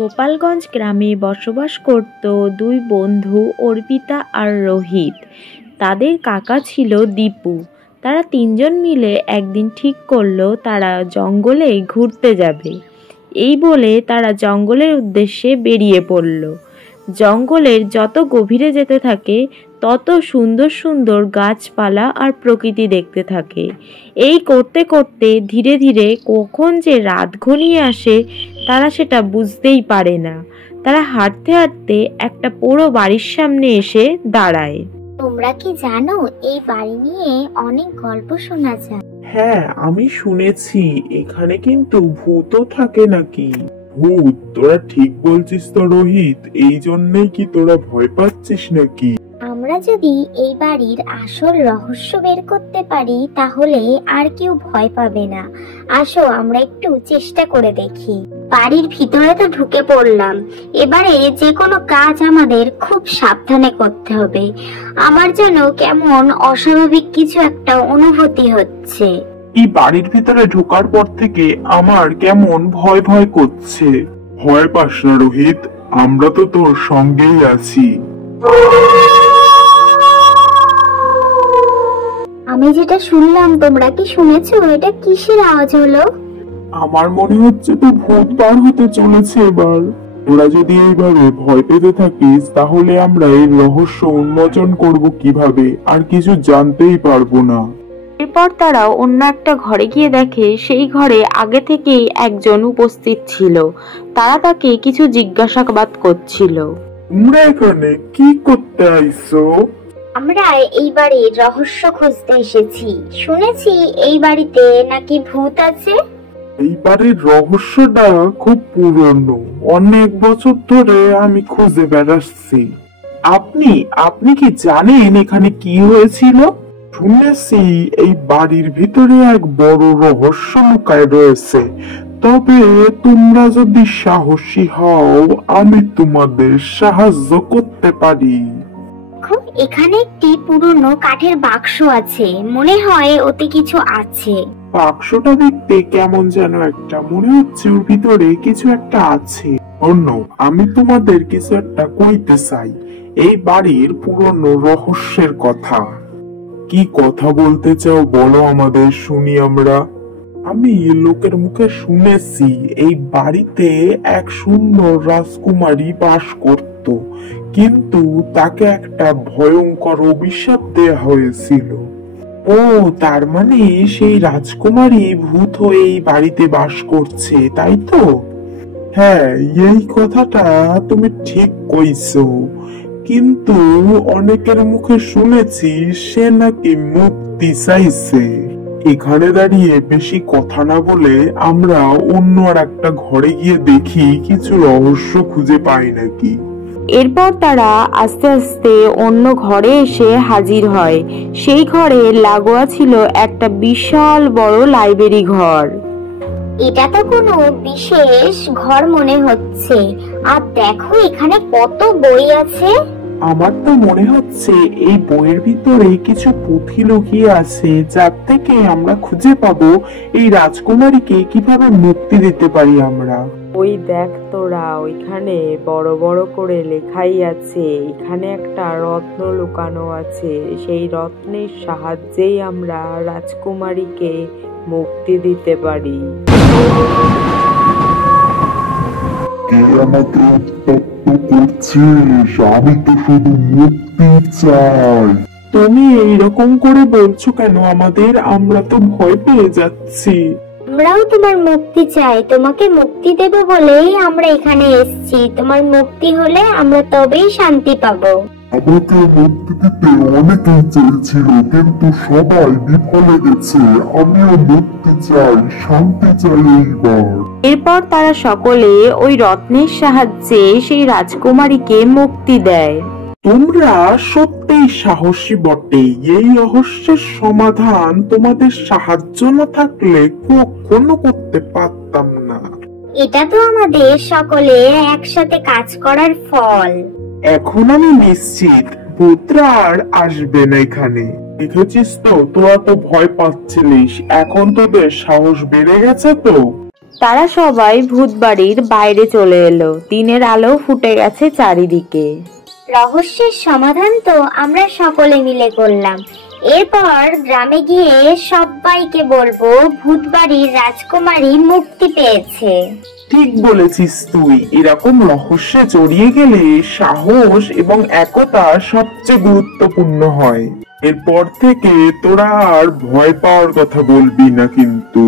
গোপালগঞ্জ গ্রামে বসবাস করত দুই বন্ধু অর্পিতা আর রোহিত। তাদের কাকা ছিল দীপু। তারা তিনজন মিলে একদিন ঠিক করলো তারা জঙ্গলে ঘুরতে যাবে। এই বলে তারা জঙ্গলের উদ্দেশ্যে বেরিয়ে পড়ল। জঙ্গলের যত গভীরে যেতে থাকে তত সুন্দর সুন্দর গাছপালা আর প্রকৃতি দেখতে থাকে। এই করতে করতে ধীরে ধীরে কখন যে রাত ঘনিয়ে আসে তারা সেটা বুঝতেই পারে না। তারা হাঁটতে হাঁটতে একটা পুরো বাড়ির সামনে এসে দাঁড়ায়। তোমরা কি জানো এই বাড়ি নিয়ে অনেক গল্প শোনা যায়? হ্যাঁ, আমি শুনেছি এখানে কিন্তু ভূতও থাকে নাকি। ভূত? তোরা ঠিক বলছিস তো রোহিত, এই জন্যই কি তোরা ভয় পাচ্ছিস নাকি? আমরা যদি এই বাড়ির আসল রহস্য বের করতে পারি তাহলে আর কেউ ভয় পাবে না। আসো আমরা একটু চেষ্টা করে দেখি। বাড়ির ভিতরে তো ঢুকে পড়লাম, এবারে যে কোনো কাজ আমাদের খুব সাবধানে করতে হবে। আমার যেন কেমন অস্বাভাবিক কিছু একটা অনুভূতি হচ্ছে। এই বাড়ির ভিতরে ঢোকার পর থেকে আমার কেমন ভয় ভয় করছে। ভয় পাস না রোহিত, আমরা তো তোর সঙ্গেই আছি। আমি যেটা শুনলাম তোমরা কি শুনেছো? এটা কিসের আওয়াজ হলো? আমার মনে হচ্ছে তো ভূত বার হতে চলেছে এবার। তোরা যদি এইভাবে ভয় পেতে থাকিস তাহলে আমরা এই রহস্য উন্মোচন করব কিভাবে, আর কিছু জানতেই পারবো না। এরপর তারা অন্য একটা ঘরে গিয়ে দেখে সেই ঘরে আগে থেকেই একজন উপস্থিত ছিল। তারা তাকে কিছু জিজ্ঞাসাবাদ করছিল। তোমরা এখানে কি করতে আইছো? আমরা এই বাড়ির রহস্য খুঁজতে এসেছি। শুনেছি এই বাড়িতে নাকি ভূত আছে। এই বাড়ির রহস্যটা খুব পুরনো, অনেক বছর ধরে আমি খুঁজে বেড়াচ্ছি। আপনি কি জানেন এখানে কি হয়েছিল? শুনেছি এই বাড়ির ভিতরে এক বড় রহস্য লুকায় রয়েছে। তবে তোমরা যদি সাহসী হও আমি তোমাদের সাহায্য করতে পারি। এখানে একটি পুরনো কাঠের বাক্স আছে, মনে হয় ওতে কিছু আছে। বাক্সটা দেখতে কেমন যেন একটা মনে হচ্ছে, ওর ভিতরে কিছু একটা আছে। অন্য আমি তোমাদের কিছু একটা কইতে চাই, এই বাড়ির পুরনো রহস্যের কথা। কি কথা বলতে চাও বলো আমাদের, শুনি আমরা। আমি লোকের মুখে শুনেছি এই বাড়িতে এক সুন্দর রাজকুমারী বাস করত, কিন্তু তাকে একটা ভয়ঙ্কর অভিশাপ দেয়া হয়েছিল। ও, তার মানে সেই রাজকুমারী ভূত হয়ে এই বাড়িতে বাস করছে, তাই তো? হ্যাঁ, এই কথাটা তুমি ঠিক কইছো, কিন্তু অনেকের মুখে শুনেছি সে নাকি মুক্তি চাইছে। এখানে দাঁড়িয়ে বেশি কথা না বলে আমরা অন্য আর একটা ঘরে গিয়ে দেখি কিছু রহস্য খুঁজে পাই নাকি। এরপর তারা আস্তে আস্তে অন্য ঘরে এসে হাজির হয়। সেই ঘরে লাগোয়া ছিল একটা বিশাল বড় লাইব্রেরি ঘর। এটা তো কোনো বিশেষ ঘর মনে হচ্ছে। আর দেখো এখানে কত বই আছে। আমার তো মনে হচ্ছে এই বইয়ের ভিতরে কিছু পুঁথি লুকিয়ে আছে, যার থেকে আমরা খুঁজে পাবো এই রাজকুমারীকে কিভাবে মুক্তি দিতে পারি আমরা। ওই দেখ তোরা, ওইখানে বড় বড় করে লেখাই আছে এখানে একটা রত্ন লুকানো আছে। সেই রত্নের সাহায্যেই আমরা রাজকুমারীকে মুক্তি দিতে পারি। আমি তো শুধু মুক্তি চাই। তুমি এইরকম করে বলছো কেন আমাদের? আমরা তো ভয় পেয়ে যাচ্ছি। আমরাও তোমার মুক্তি চাই, তোমাকে মুক্তি দেব বলেই আমরা এখানে এসেছি। তোমার মুক্তি হলে আমরা তবেই শান্তি পাবো। আমাকে মুক্তি দিতে অনেকেই চেয়েছিল, কিন্তু সবাই বিফলে গেছে। আমিও মুক্তি চাই, শান্তি চাই এইবার। এরপর তারা সকলে ওই রত্নের সাহায্যে সেই রাজকুমারীকে মুক্তি দেয়। তোমরা সত্যিই সাহসী বটে। এই রহস্যের সমাধান তোমাদের সাহায্য না থাকলে কখনো করতে পারতাম না। এটা তো আমাদের সকলে একসাথে কাজ করার ফল। এখন আমি নিশ্চিত ভূতরা আর আসবে না এখানে। দেখেছিস তো, তোরা তো ভয় পাচ্ছিলিস, এখন তোদের সাহস বেড়ে গেছে তো। তারা সবাই ভূতবাড়ির বাইরে চলে এলো। দিনের আলো ফুটে গেছে চারিদিকে। রহস্যের সমাধান তো আমরা সকলে মিলে করলাম। এরপর গ্রামে গিয়ে সবাইকে বলবো ভূতবাড়ির রাজকুমারী মুক্তি পেয়েছে। ঠিক বলেছিস তুই, এরকম রহস্যে জড়িয়ে গেলে সাহস এবং একতা সবচেয়ে গুরুত্বপূর্ণ হয়। এরপর থেকে তোরা আর ভয় পাওয়ার কথা বলবি না কিন্তু।